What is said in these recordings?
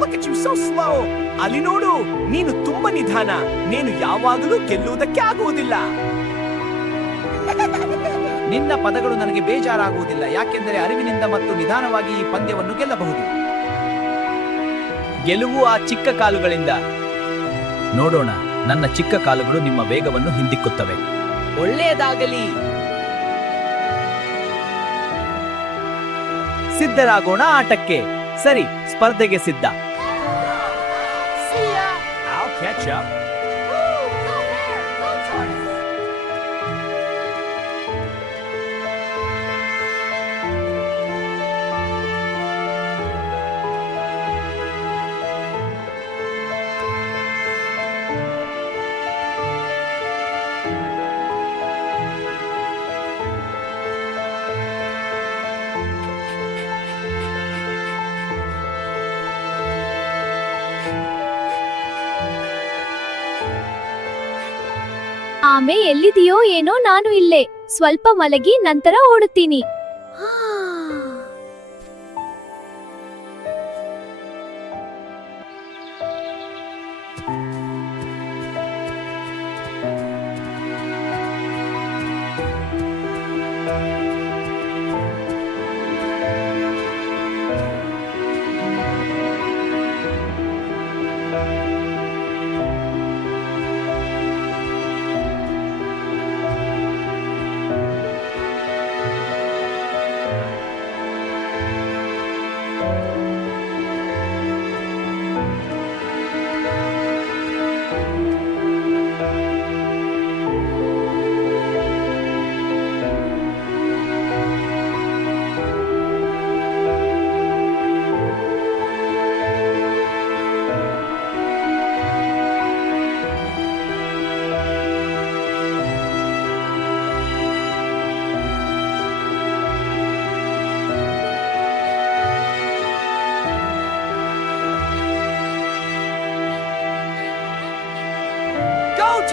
Look at you, so slow. ಅಲ್ಲಿ ನೋಡು, ನೀನು ತುಂಬಾ ನಿಧಾನ. ನೀನು ಯಾವಾಗಲೂ ಗೆಲ್ಲುವುದಕ್ಕೆ ಆಗುವುದಿಲ್ಲ. ನಿನ್ನ ಪದಗಳು ನನಗೆ ಬೇಜಾರಾಗುವುದಿಲ್ಲ, ಯಾಕೆಂದರೆ ಅರಿವಿನಿಂದ ಮತ್ತು ನಿಧಾನವಾಗಿ ಈ ಪಂದ್ಯವನ್ನು ಗೆಲ್ಲಬಹುದು. ಗೆಲುವು ಆ ಚಿಕ್ಕ ಕಾಲುಗಳಿಂದ. ನೋಡೋಣ, ನನ್ನ ಚಿಕ್ಕ ಕಾಲುಗಳು ನಿಮ್ಮ ವೇಗವನ್ನು ಹಿಂದಿಕ್ಕುತ್ತವೆ. ಒಳ್ಳೆಯದಾಗಲಿ. ಸಿದ್ಧರಾಗೋಣ ಆಟಕ್ಕೆ. ಸರಿ, ಸ್ಪರ್ಧೆಗೆ ಸಿದ್ಧ. I'll catch up. ಆಮೆ ಎಲ್ಲಿದೆಯೋ ಏನೋ, ನಾನು ಇಲ್ಲೇ ಸ್ವಲ್ಪ ಮಲಗಿ ನಂತರ ಓಡುತ್ತೀನಿ.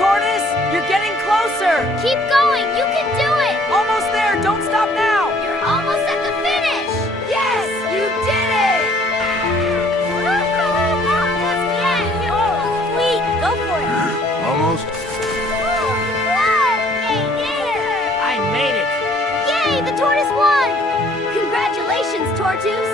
Tortoise, you're getting closer. Keep going, you can do it. Almost there. Don't stop now. You're almost at the finish. Yes, you did it. Sweet, go for it. Almost. Yay, did it. I made it. Yay, the tortoise won. Congratulations, Tortoise.